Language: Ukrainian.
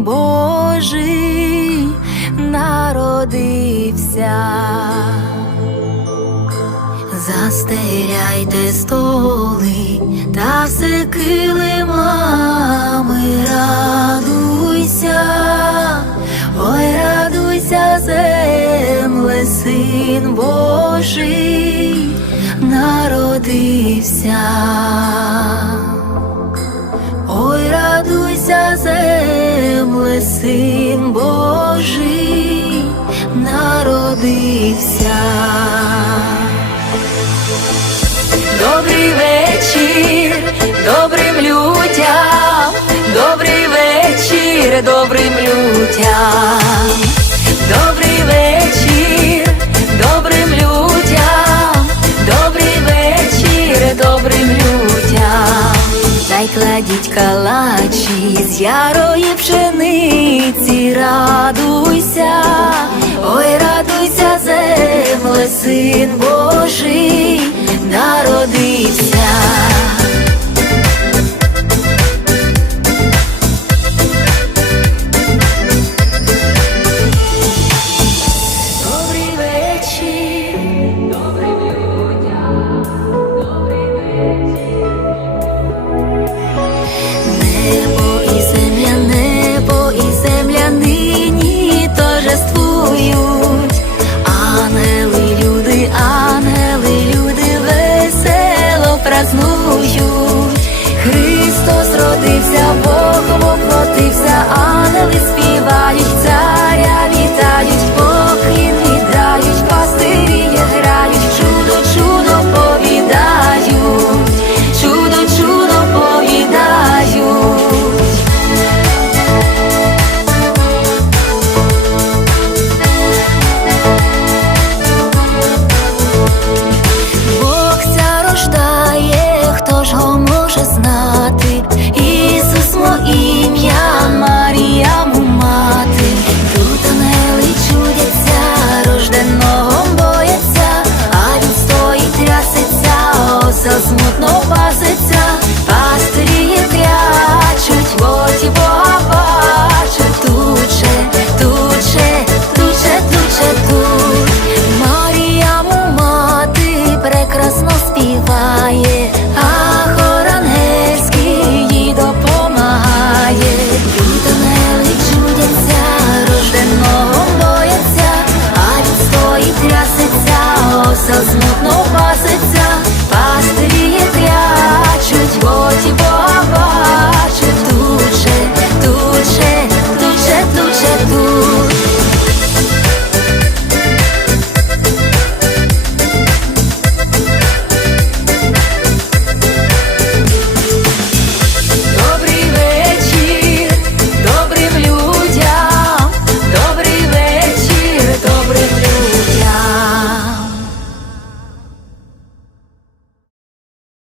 Син Божий народився. Застеляйте столи та все килимами, радуйся, ой, радуйся, земле, син Божий народився. Ой, радуйся, земле, син Божий народився. Добрий вечір, добрим людям, добрий вечір, добрим людям, добрий вечір, добрим людям, добрий вечір, добрим людям. Дай кладіть калачі з ярої пшениці, радуйся, ой, радуйся, земле, син Божий весело пасеться, пастирі трячуть, воді бога.